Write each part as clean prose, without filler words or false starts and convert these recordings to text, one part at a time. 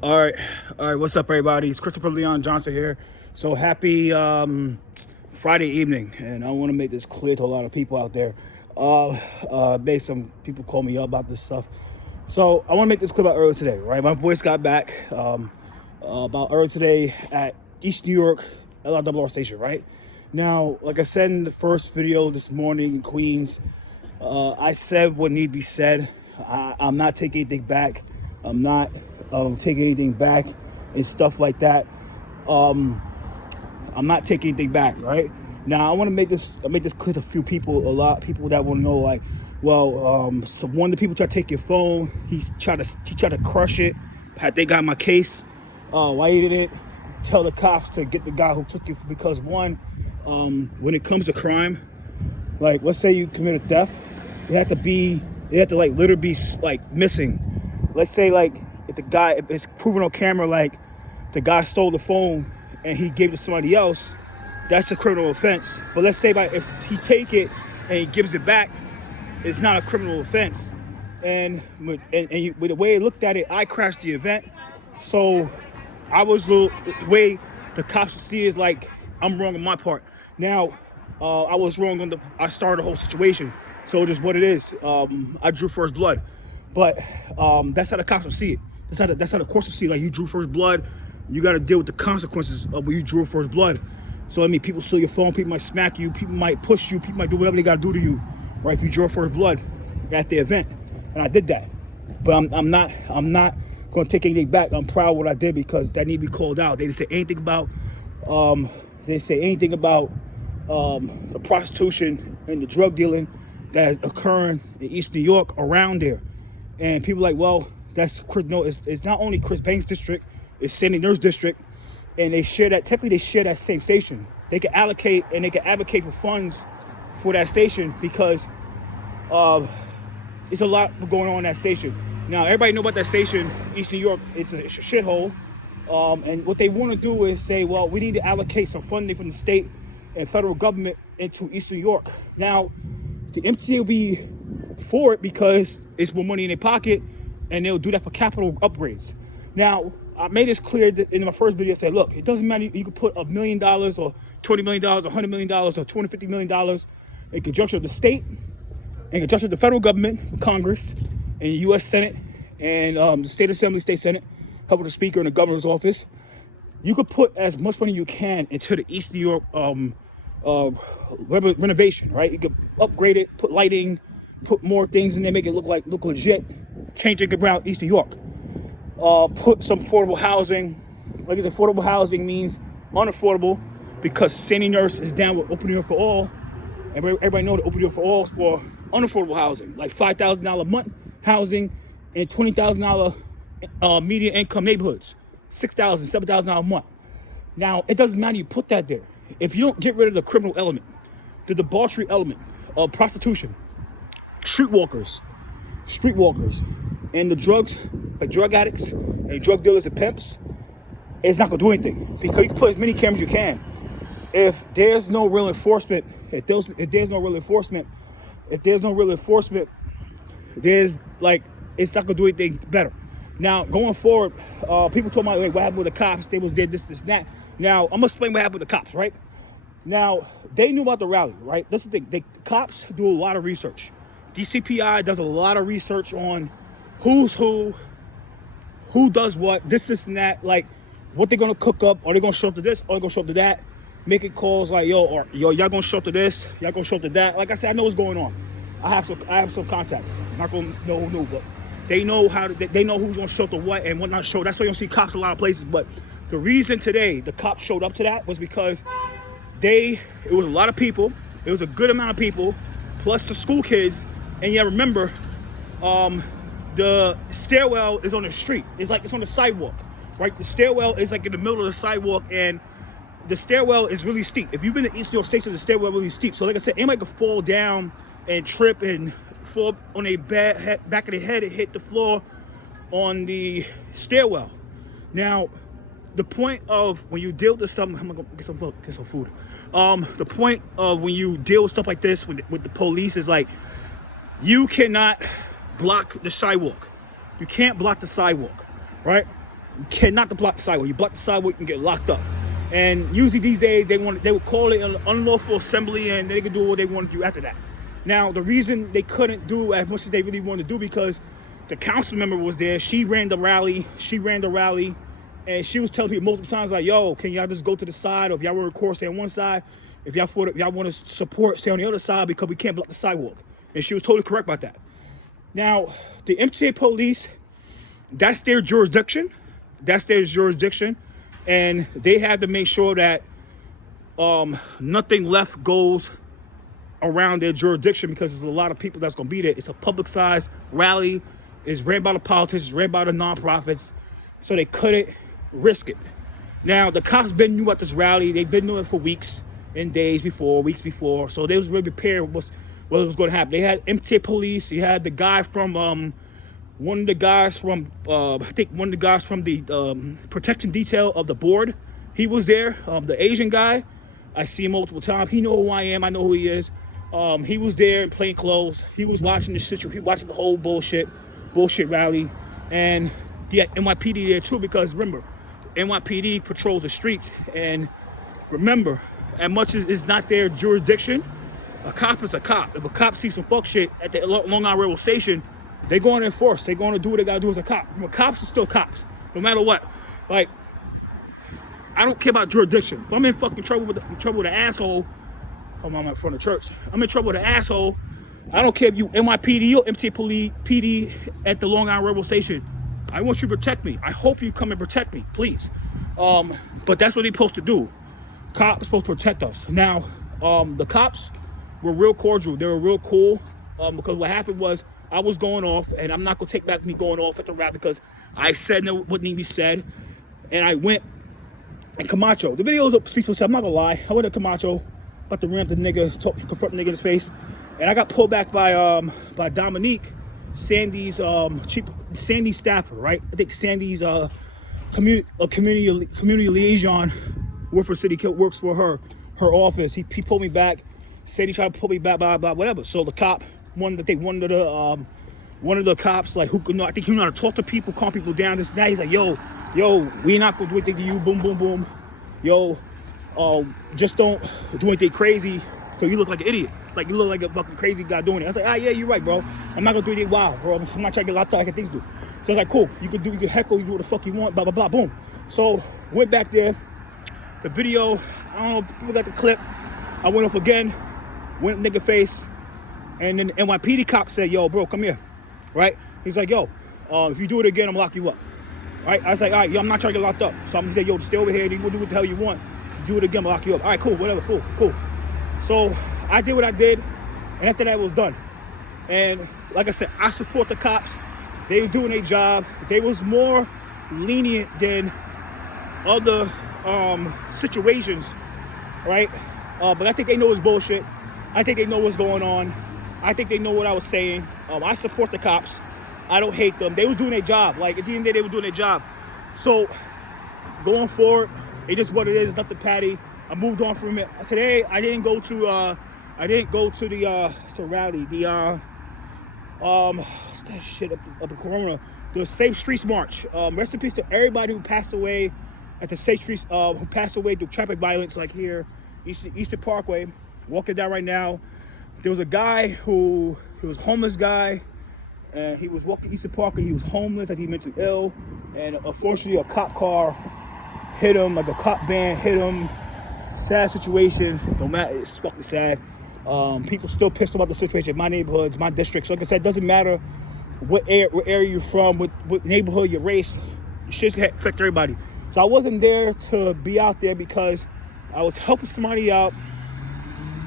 All right. What's up, everybody? It's Christopher Leon Johnson here. So happy Friday evening, and I want to make this clear to a lot of people out there. Made some people call me up about this stuff. So I want to make this clear about earlier today, right? My voice got back about earlier today at East New York LRRR station, right? Now, like I said in the first video this morning in Queens, I said what need to be said. I'm not taking anything back. I'm not taking anything back and stuff like that. I'm not taking anything back, right? Now I want to make this clear to a few people, a lot of people that want to know, like, well, so one of the people tried to take your phone. He tried to crush it. Had they got my case? Why you didn't tell the cops to get the guy who took you? Because one, when it comes to crime, like let's say you committed theft, it had to like literally be like missing. Let's say like if it's proven on camera, like the guy stole the phone and he gave it to somebody else, that's a criminal offense. But let's say if he take it and he gives it back, it's not a criminal offense. And with the way it looked at it, I crashed the event, so the way the cops would see is like I'm wrong on my part. Now, I was wrong I started the whole situation, so it is what it is. I drew first blood, but that's how the cops will see it. That's how the courts will see it. Like, you drew first blood, you got to deal with the consequences of when you drew first blood. So I mean, people steal your phone, people might smack you, people might push you, people might do whatever they got to do to you, right? If you draw first blood at the event, and I did that, but I'm not going to take anything back. I'm proud of what I did because that need to be called out. They didn't say anything about the prostitution and the drug dealing that is occurring in East New York around there. And people are like, well, it's not only Chris Banks district, it's Sandy Nurse district, and they share that same station. They can allocate and they can advocate for funds for that station because it's a lot going on in that station. Now, everybody know about that station, East New York. It's a shithole. And what they want to do is say, well, we need to allocate some funding from the state and federal government into East New York. Now, the MTA will be for it because it's more money in their pocket, and they'll do that for capital upgrades. Now, I made this clear in my first video. I said, look, it doesn't matter. You can put $1 million or $20 million or $100 million or $250 million in conjunction with the state, in conjunction with the federal government, Congress, and the U.S. Senate, and the State Assembly, State Senate, help with the Speaker and the Governor's office. You could put as much money you can into the East New York renovation, right? You could upgrade it, put lighting, put more things in there, make it look legit, change it around East New York. Put some affordable housing. Like I said, affordable housing means unaffordable because Sandy Nurse is down with Open New York for All. Everybody know that Open New York for All is for unaffordable housing, like $5,000 a month housing and $20,000 median income neighborhoods, $6,000, $7,000 a month. Now, it doesn't matter you put that there. If you don't get rid of the criminal element, the debauchery element of prostitution, streetwalkers, and the drugs, like drug addicts and drug dealers and pimps, it's not gonna do anything because you can put as many cameras as you can. If there's no real enforcement, it's not gonna do anything better. Now, going forward, people told me, like, what happened with the cops? They did this, that. Now, I'm gonna explain what happened with the cops, right? Now, they knew about the rally, right? That's the thing. The cops do a lot of research. DCPI does a lot of research on who's who does what, this and that, like what they're gonna cook up. Are they gonna show up to this? Are they gonna show up to that? Making calls like, y'all gonna show up to this? Y'all gonna show up to that? Like I said, I know what's going on. I have some contacts. I'm not gonna know who knew, but they know they know who's gonna show up to what and what not show. That's why you don't see cops a lot of places. But the reason today the cops showed up to that was because it was a lot of people. It was a good amount of people, plus the school kids. And yeah, remember, the stairwell is on the street. It's on the sidewalk, right? The stairwell is like in the middle of the sidewalk, and the stairwell is really steep. If you've been to East New York Station, the stairwell is really steep. So like I said, anybody could fall down and trip and fall on a back of the head and hit the floor on the stairwell. Now, the point of when you deal with this stuff, I'm gonna go get some food. The point of when you deal with stuff like this with the police is like, you cannot block the sidewalk. You can't block the sidewalk, right? You cannot block the sidewalk. You block the sidewalk, you can get locked up. And usually these days, they would call it an unlawful assembly, and they could do what they want to do after that. Now, the reason they couldn't do as much as they really wanted to do because the council member was there. She ran the rally. And she was telling people multiple times, like, yo, can y'all just go to the side? Or if y'all want to record, stay on one side. If y'all want to support, stay on the other side because we can't block the sidewalk. And she was totally correct about that. Now, the MTA police, that's their jurisdiction. And they have to make sure that nothing left goes around their jurisdiction because there's a lot of people that's going to be there. It's a public-sized rally. It's ran by the politicians, it's ran by the nonprofits. So they couldn't risk it. Now, the cops been knew about this rally. They've been doing it for weeks before. So they was really prepared what was going to happen. They had MTA police. You had the guy from one of the guys from the protection detail of the board. He was there. The Asian guy, I see him multiple times. He know who I am. I know who he is. He was there in plain clothes. He was watching the situation. He was watching the whole bullshit rally, and he had NYPD there too because remember, NYPD patrols the streets, and remember, as much as it's not their jurisdiction, a cop is a cop. If a cop sees some fuck shit at the Long Island Railroad Station, they're going to enforce. They're going to do what they got to do as a cop. Cops are still cops, no matter what. Like, I don't care about jurisdiction. If I'm in fucking trouble with an asshole, I'm in front of church. I'm in trouble with an asshole. I don't care if you NYPD or MTA police PD at the Long Island Railroad Station. I want you to protect me. I hope you come and protect me, please. But that's what they're supposed to do. Cops are supposed to protect us. Now, the cops were real cordial. They were real cool. Because what happened was I was going off, and I'm not gonna take back me going off at the rap because I said what needed to be said, and I went and Camacho. The video speaks for itself. I'm not gonna lie. I went to Camacho, about to ramp the nigga, confront the nigga in his face, and I got pulled back by Dominique, Sandy's staffer, right? I think Sandy's community liaison, works for city, works for her office. He pulled me back, said he tried to pull me back, blah blah whatever. So the cop, one of the cops, like I think he knew how to talk to people, calm people down. This and that. He's like, yo, we not gonna do anything to you. Boom, boom, boom. Yo, just don't do anything crazy because you look like an idiot. Like you look like a fucking crazy guy doing it. I was like, yeah, you're right, bro. I'm not gonna do anything wild, bro. I'm not trying to get locked up. I got things to do. So I was like, cool. You can heckle, you do what the fuck you want, blah blah blah, boom. So went back there. The video, I don't know, people got the clip. I went off again, went nigga face, and then the NYPD cop said, yo, bro, come here, right? He's like, yo, if you do it again, I'm gonna lock you up, right? I was like, all right, yo, I'm not trying to get locked up. So I'm gonna say, yo, stay over here, you can do what the hell you want. Do it again, I'm gonna lock you up. All right, cool, whatever, cool. So I did what I did, and after that, it was done. And like I said, I support the cops. They were doing their job. They was more lenient than other situations, right? But I think they know it's bullshit. I think they know what's going on. I think they know what I was saying. I support the cops. I don't hate them. They were doing their job. Like at the end of the day, they were doing their job. So going forward, it just what it is. It's nothing patty. I moved on from it. Today, I didn't go to the rally. What's that shit up in Corona? The Safe Streets March. Rest in peace to everybody who passed away at the Safe Streets, who passed away through traffic violence, like here, Eastern Parkway. Walking down right now. There was a guy he was a homeless guy, and he was walking Eastern Parkway. He was homeless, like he mentioned, ill, and unfortunately, a cop car hit him, like a cop van hit him. Sad situation. Don't matter. It's fucking sad. People still pissed about the situation in my neighborhoods, my districts. So like I said, it doesn't matter what area you're from, what neighborhood, your race. Shit's gonna affect everybody. So I wasn't there to be out there because I was helping somebody out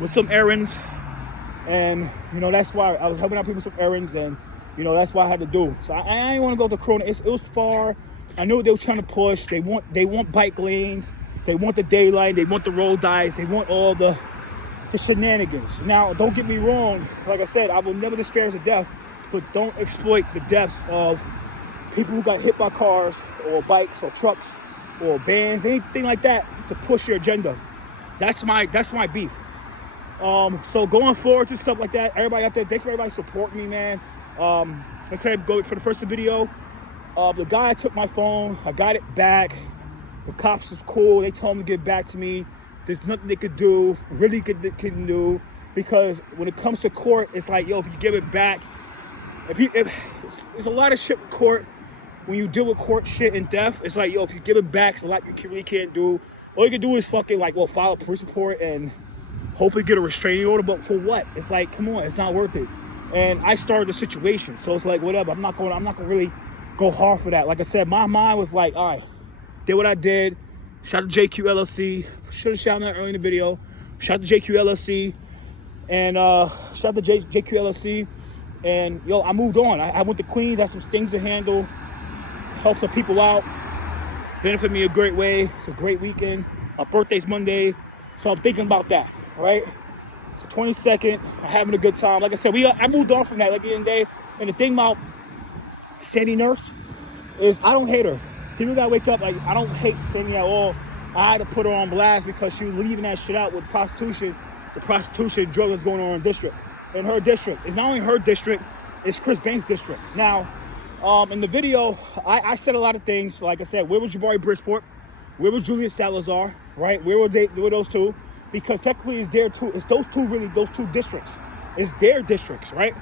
with some errands, and that's why I was helping out people with some errands, and that's why I had to do. So I didn't want to go to Corona. It was far. I knew what they were trying to push. They want bike lanes. They want the daylight. They want the road dice. They want all the shenanigans. Now, don't get me wrong. Like I said, I will never disparage the death, but don't exploit the deaths of people who got hit by cars or bikes or trucks or vans, anything like that, to push your agenda. That's my beef. So going forward to stuff like that, everybody out there, thanks for everybody supporting me, man. Like I said, go for the first video. The guy took my phone. I got it back. The cops was cool. They told me to get back to me. There's nothing they could do, couldn't do, because when it comes to court, it's like, yo, if you give it back, if there's a lot of shit with court. When you deal with court shit in death, it's like, yo, if you give it back, it's a lot you really can't do. All you can do is fucking like, well, file a police report and hopefully get a restraining order. But for what? It's like, come on, it's not worth it. And I started the situation, so it's like, whatever. I'm not gonna really go hard for that. Like I said, my mind was like, all right, did what I did. Shout out to JQ LLC. Should have shouted out early in the video. Shout out to JQ LLC. And shout out to JQ LLC. And yo, I moved on. I went to Queens. I had some things to handle. Help some people out. Benefit me a great way. It's a great weekend. My birthday's Monday, so I'm thinking about that. Right? It's the 22nd. I'm having a good time. Like I said, I moved on from that. Like the end of the day. And the thing about Sandy Nurse is I don't hate her. People gotta wake up. Like, I don't hate Sandy at all. I had to put her on blast because she was leaving that shit out with prostitution. The prostitution drug that's going on in her district. It's not only her district, it's Chris Banks' district. Now, in the video, I said a lot of things. Like I said, where was Jabari Bridgeport? Where was Julius Salazar? Right? Where were those two? Because technically it's those two districts. It's their districts, right?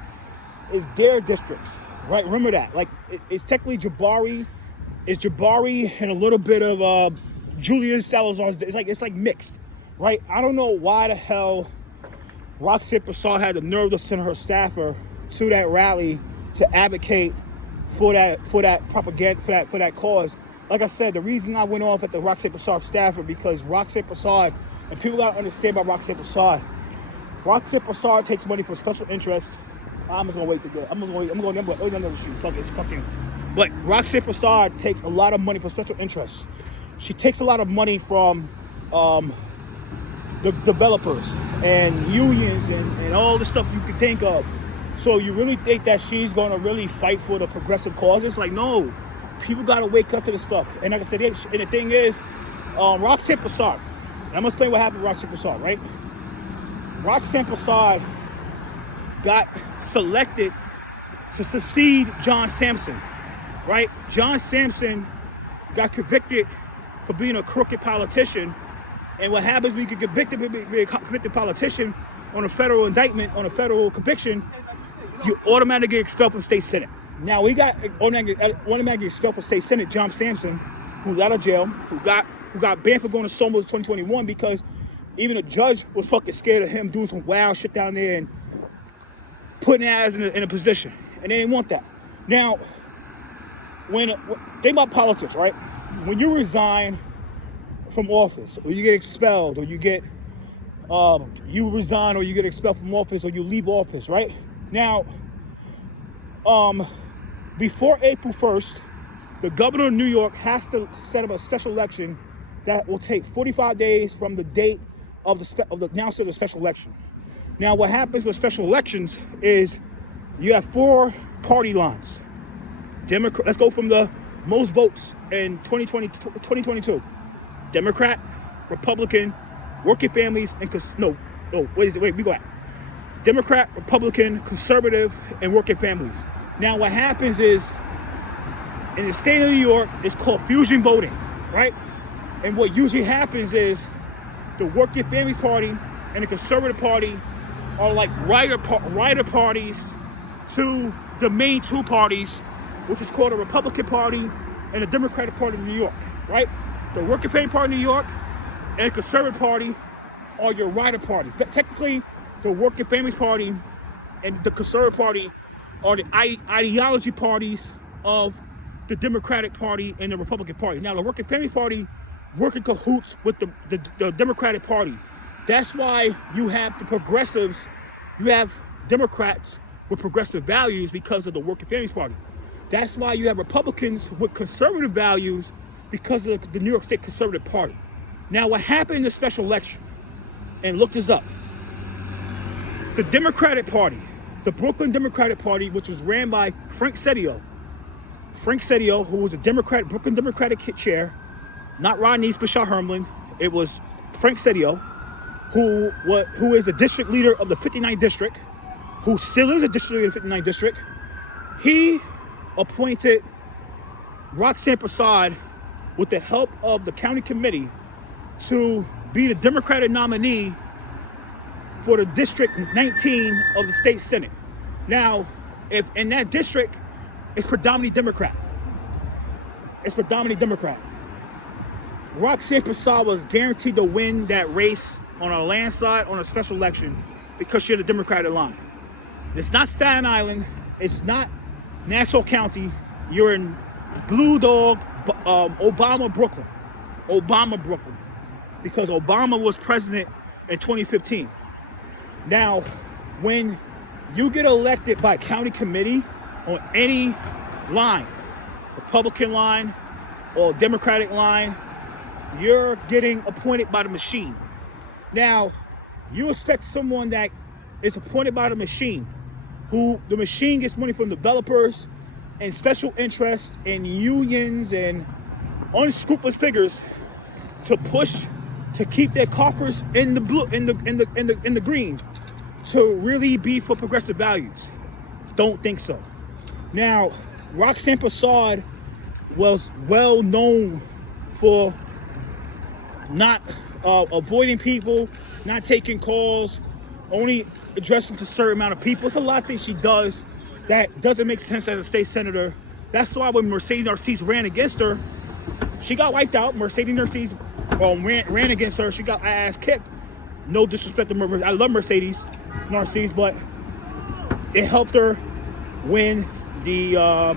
It's their districts, right? Remember that. Like, it's technically Jabari. It's Jabari and a little bit of Julius Salazar's. It's like mixed, right? I don't know why the hell Roxanne Persaud had the nerve to send her staffer to that rally to advocate for that propaganda, for that cause. Like I said, the reason I went off at the Roxanne Persaud staffer because Roxanne Persaud, and people gotta understand about Roxanne Persaud. Roxanne Persaud takes money for special interest. I'm just gonna wait to go. I'm gonna shoot. Fuck it's fucking. But Roxanne Persaud takes a lot of money for special interests. She takes a lot of money from the developers and unions and all the stuff you can think of. So you really think that she's going to really fight for the progressive causes? Like, no. People got to wake up to this stuff. And like I said, and the thing is, Roxanne Persaud. I'm going to explain what happened to Roxanne Persaud, right? Roxanne Persaud got selected to succeed John Sampson, right? John Sampson got convicted for being a crooked politician. And what happens when you get convicted politician on a federal indictment, on a federal conviction, you automatically get expelled from state senate. Now we got automatically expelled from state senate John Sampson, who's out of jail, who got banned for going to Somos 2021 because even a judge was fucking scared of him doing some wild shit down there and putting ass in a position, and they didn't want that. Now, think about politics, right? When you resign from office, or you get expelled, or you resign, or you get expelled from office, or you leave office, right? Now, before April 1st, the governor of New York has to set up a special election that will take 45 days from the date of the announcement of the special election. Now, what happens with special elections is you have 4 party lines. Let's go from the most votes in 2022. Democrat, Republican, working families, and we go back. Democrat, Republican, conservative, and working families. Now, what happens is, in the state of New York, it's called fusion voting, right? And what usually happens is the working families party and the conservative party are like rider parties to the main 2 parties, which is called the Republican Party and the Democratic Party of New York, right? The Working Family Party of New York and the Conservative Party are your rider parties. But technically, the Working Families Party and the Conservative Party are the ideology parties of the Democratic Party and the Republican Party. Now, the Working Families Party work in cahoots with the Democratic Party. That's why you have the progressives, you have Democrats with progressive values because of the Working Families Party. That's why you have Republicans with conservative values because of the New York State Conservative Party. Now, what happened in the special election, and look this up, the Democratic Party, the Brooklyn Democratic Party, which was ran by Frank Sedillo, who was the Brooklyn Democratic chair, not Ron Neese, but Shaw Hermlin. It was Frank Sedillo, who is a district leader of the 59th district, who still is a district leader of the 59th district. He appointed Roxanne Prasad, with the help of the county committee, to be the Democratic nominee for the District 19 of the state Senate. Now, if in that district, it's predominantly Democrat. It's predominantly Democrat. Roxanne Prasad was guaranteed to win that race on a landslide on a special election because she had a Democratic line. It's not Staten Island. It's not Nassau County. You're in Blue Dog, Obama, Brooklyn. Obama, Brooklyn. Because Obama was president in 2015. Now, when you get elected by county committee on any line, Republican line or Democratic line, you're getting appointed by the machine. Now, you expect someone that is appointed by the machine, who the machine gets money from developers and special interests and unions and unscrupulous figures to push to keep their coffers in the blue, in the green, to really be for progressive values. Don't think so. Now, Roxanne Prasad was well known for not avoiding people, not taking calls, only addressing to a certain amount of people. It's a lot of things she does that doesn't make sense as a state senator. That's why when Mercedes Narcisse ran against her, she got wiped out. Mercedes Narcisse ran against her. She got her ass kicked. No disrespect to Mercedes. I love Mercedes Narcisse, but it helped her win the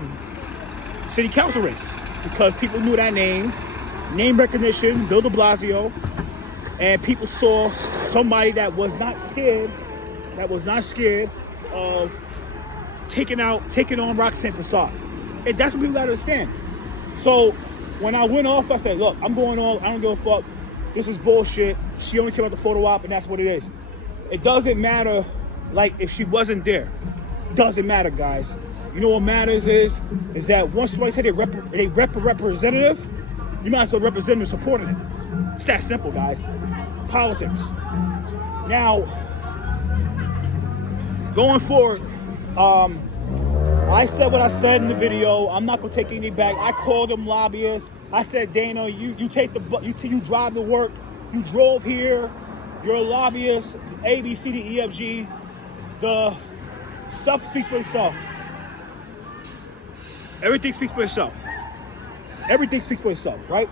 city council race because people knew that name recognition, Bill de Blasio, and people saw somebody that was not scared of taking on Roxanne Prasad. And that's what people gotta understand. So when I went off, I said, look, I'm going on, I don't give a fuck. This is bullshit. She only came out the photo op, and that's what it is. It doesn't matter, like, if she wasn't there. Doesn't matter, guys. You know what matters is that once somebody said they rep a representative, you might as well represent and support it. It's that simple, guys. Politics. Now, going forward, I said what I said in the video. I'm not gonna take anything back. I called them lobbyists. I said, Dana, you drive to work. You drove here. You're a lobbyist. A, B, C, D, E, F, G. The stuff speaks for itself. Everything speaks for itself. Everything speaks for itself, right?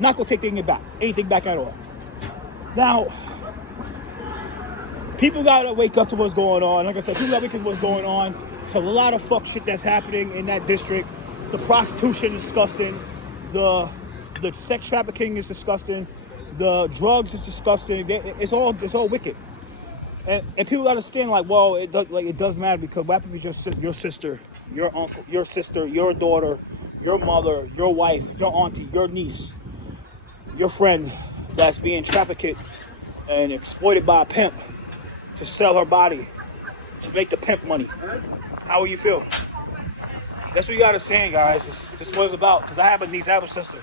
Not gonna take anything back at all. Now, people gotta wake up to what's going on. Like I said, people gotta wake up to what's going on. It's a lot of fuck shit that's happening in that district. The prostitution is disgusting. The sex trafficking is disgusting. The drugs is disgusting. It's all wicked. And people gotta understand, like, well, it does matter because what happens if your sister, your uncle, your sister, your daughter, your mother, your wife, your auntie, your niece, your friend that's being trafficked and exploited by a pimp to sell her body to make the pimp money. How will you feel? That's what you gotta understand, guys. This is what it's about. Because I have a niece, I have a sister.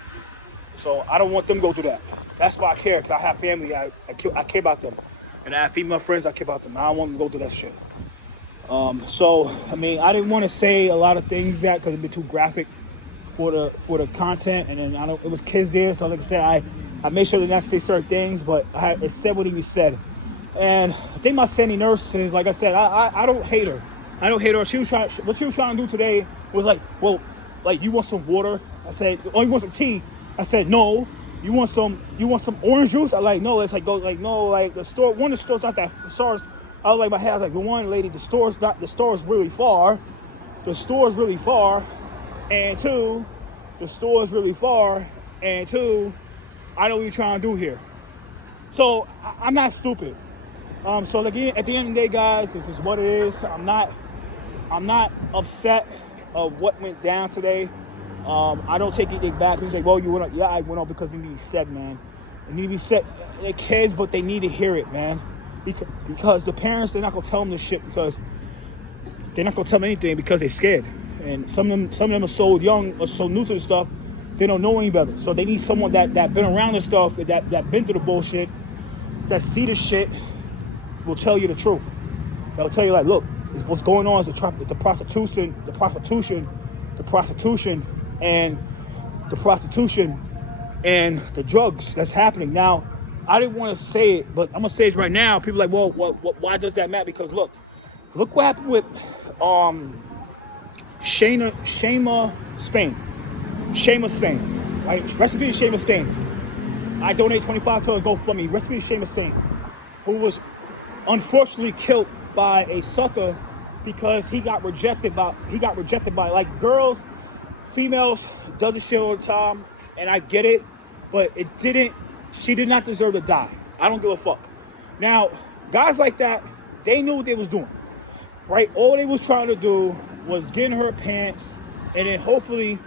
So I don't want them to go through that. That's why I care, because I have family, I care about them. And I have female friends, I care about them. I don't want them to go through that shit. So, I mean, I didn't want to say a lot of things that because it'd be too graphic for the content, and then it was kids there, so like I said, I made sure to not say certain things, but it said what he said. And I think my Sandy nurse is, like I said, I don't hate her. I don't hate her. What she was trying to do today was like, well, like, you want some water? I said, oh, you want some tea? I said, no. You want some orange juice? I like, no. It's like, go, like, no, like the store. One, the store's not that. The store's, I was like, my head. I was like, well, one, lady, the store's really far. The store's really far, and two, the store's really far, and two, I know what you're trying to do here. So I'm not stupid. So like at the end of the day, guys, this is what it is. I'm not upset of what went down today. I don't take anything back. People say, well, you went up. Yeah, I went up because it needed to be said, man. It needed to be said. They're kids, but they need to hear it, man. Because the parents, they're not going to tell them this shit because they're not going to tell them anything because they're scared. And some of them are so young or so new to the stuff, they don't know any better. So they need someone that been around this stuff, that been through the bullshit, that see the shit, will tell you the truth. They'll tell you, like, look, what's going on is the prostitution, and the prostitution and the drugs that's happening. Now, I didn't want to say it, but I'm gonna say it right now. People are like, well, why does that matter? Because look what happened with Shayma Spain. Shayma Spain. Right? Recipe to Shayma Spain. I donate 25 to a GoFundMe. Recipe to Shayma Spain, who was unfortunately killed by a sucker because he got rejected by like girls, females does this shit all the time, and I get it, but she did not deserve to die. I don't give a fuck. Now, guys like that, they knew what they was doing, right? All they was trying to do was get in her pants and then hopefully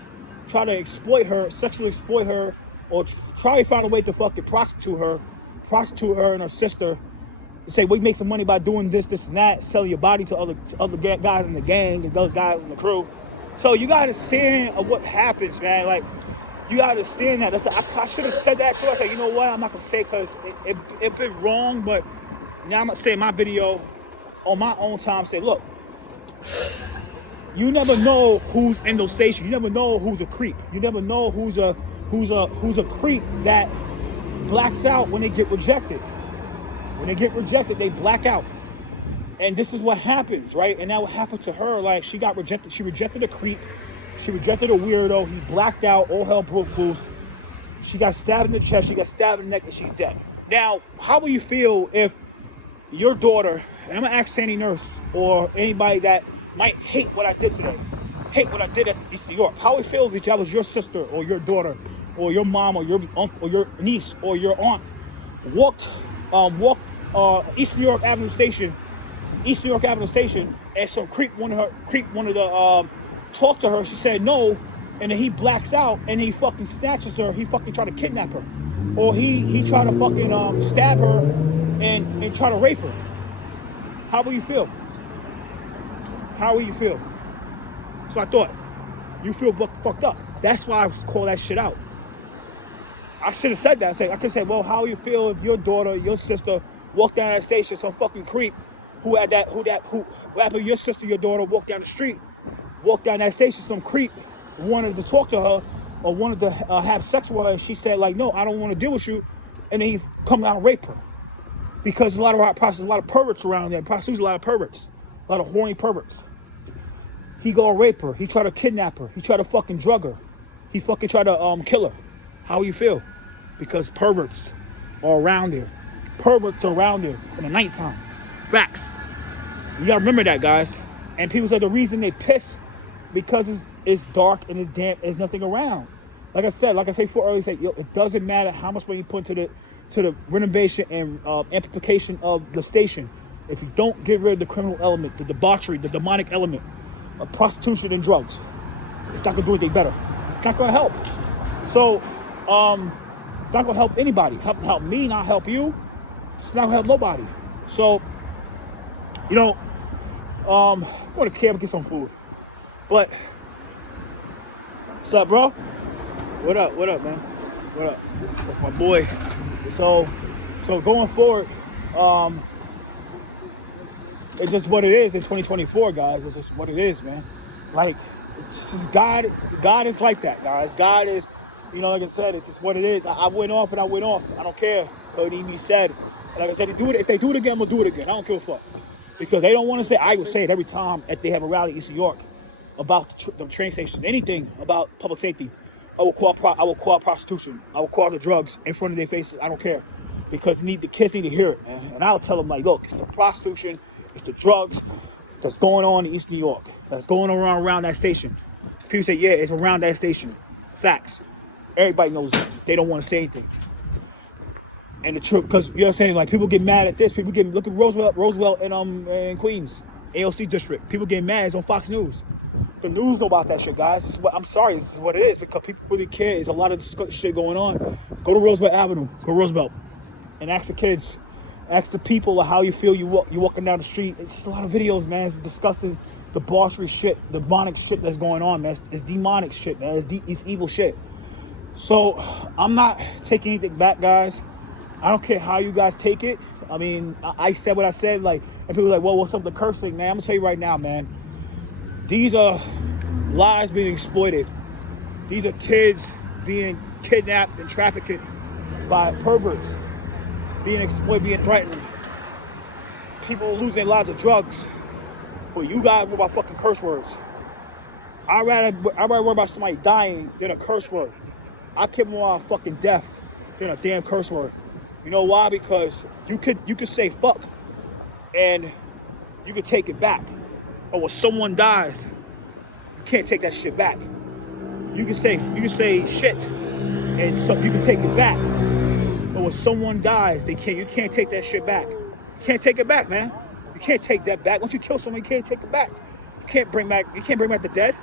try to exploit her, sexually exploit her, or try to find a way to fucking prostitute her and her sister. Say we make some money by doing this, and that, selling your body to other guys in the gang and those guys in the crew. So you gotta understand what happens, man. Like, you gotta understand that. I should have said that too. I said, you know what? I'm not gonna say because it been wrong, but now I'm gonna say in my video on my own time. Say, look, you never know who's in those stations. You never know who's a creep. You never know who's a creep that blacks out when they get rejected. When they get rejected, they black out. And this is what happens, right? And that what happened to her. Like, she got rejected. She rejected a creep. She rejected a weirdo. He blacked out. All hell broke loose. She got stabbed in the chest. She got stabbed in the neck, and she's dead. Now, how will you feel if your daughter, and I'm going to ask Sandy Nurse or anybody that might hate what I did today, hate what I did at East New York. How would you feel if that was your sister or your daughter or your mom or your uncle or your niece or your aunt walked East New York Avenue Station, and some creep wanted to talk to her. She said no, and then he blacks out and he fucking snatches her. He fucking tried to kidnap her, or he tried to fucking stab her and try to rape her. How will you feel? How will you feel? So I thought, you feel fucked up. That's why I call that shit out. I should have said that. I could say, well, how you feel if your daughter, your sister walked down that station, some fucking creep who happened, your sister, your daughter walked down the street, walked down that station, some creep wanted to talk to her or wanted to have sex with her, and she said, like, no, I don't want to deal with you, and then he come out and rape her. Because there's a lot of perverts around there. Prostitutes, a lot of perverts. A lot of horny perverts. He go rape her. He try to kidnap her. He try to fucking drug her. He fucking try to kill her. How you feel? Because perverts are around there. Perverts are around there in the nighttime. Facts. You gotta remember that, guys. And people say the reason they piss because it's dark and it's damp. There's nothing around. Like I said before earlier, it doesn't matter how much money you put into the renovation and amplification of the station. If you don't get rid of the criminal element, the debauchery, the demonic element of prostitution and drugs, it's not gonna do anything better. It's not gonna help. So, it's not gonna help anybody. Help me, not help you. It's not gonna help nobody. So, going to camp and get some food. But, what's up, bro? What up, man? What up? That's my boy. So going forward, it's just what it is in 2024, guys. It's just what it is, man. Like, it's just God is like that, guys. God is, like I said, it's just what it is. I went off and I went off. I don't care. What need to be said. And like I said, if they do it again, I'm going to do it again. I don't give a fuck. Because they don't want to say, I would say it every time if they have a rally in East New York about the train stations, anything about public safety. I will call prostitution. I will call the drugs in front of their faces. I don't care. Because the kids need to hear it, man. And I'll tell them, like, look, it's the prostitution, it's the drugs that's going on in East New York. That's going around that station. People say, yeah, it's around that station. Facts. Everybody knows it. They don't want to say anything. And the truth, because, you know what I'm saying, like, people get mad at this. Look at Roosevelt and Queens, AOC district. People get mad. It's on Fox News. The news know about that shit, guys. I'm sorry, this is what it is, because people really care. There's a lot of shit going on. Go to Roosevelt Avenue. Go to Roosevelt. And ask the kids, ask the people how you feel. You're walking down the street. It's just a lot of videos, man. It's disgusting. The debauchery shit, the demonic shit that's going on, man. It's demonic shit, man. It's evil shit. So I'm not taking anything back, guys. I don't care how you guys take it. I mean, I said what I said, like, and people are like, well, what's up with the cursing, man? I'm gonna tell you right now, man. These are lives being exploited. These are kids being kidnapped and trafficked by perverts, being exploited, being threatened. People losing their lives to drugs. But you guys worry about fucking curse words. I'd rather worry about somebody dying than a curse word. I care more on fucking death than a damn curse word. You know why? Because you could say fuck and you could take it back. But when someone dies, you can't take that shit back. You can say shit and so you can take it back. But when someone dies, you can't take that shit back. You can't take it back, man. You can't take that back. Once you kill someone, you can't take it back. You can't bring back the dead.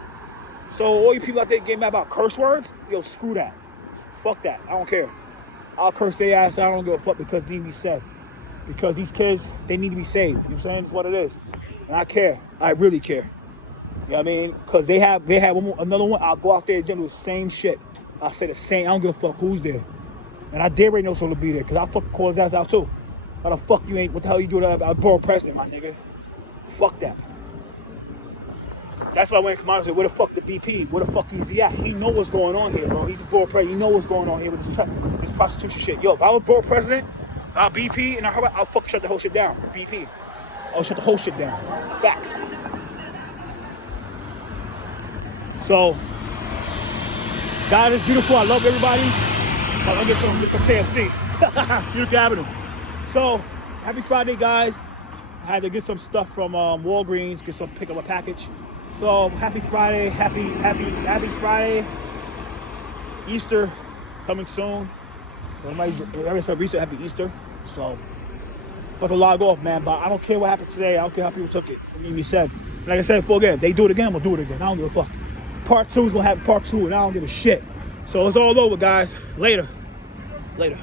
So all you people out there getting mad about curse words, yo, screw that. Fuck that. I don't care. I'll curse their ass. I don't give a fuck because it needs to be said. Because these kids, they need to be saved. You know what I'm saying? It's what it is. And I care. I really care. You know what I mean? Because they have another one. I'll go out there and do the same shit. I'll say the same. I don't give a fuck who's there. And I dare no soul to be there because I'll fucking call his ass out too. Why the fuck you ain't? What the hell you doing about borough president, my nigga? Fuck that. That's why when come out and say, where the fuck the BP? Where the fuck is he at? He know what's going on here, bro. He's a borough president. He know what's going on here with this prostitution shit. Yo, if I was borough president, I'll BP, and I'll fucking shut the whole shit down. BP. I'll shut the whole shit down. Facts. So, God is beautiful. I love everybody. I'll get some KFC. Beautiful Avenue. So, happy Friday, guys. I had to get some stuff from Walgreens, pick up a package. So, happy Friday. Happy Friday. Easter coming soon. So, everybody celebrate happy Easter. So, but to log off, man. But I don't care what happened today. I don't care how people took it. It need to be said. Like I said before, again, if they do it again, I'm going to do it again. I don't give a fuck. Part 2 is going to have part 2, and I don't give a shit. So, it's all over, guys. Later.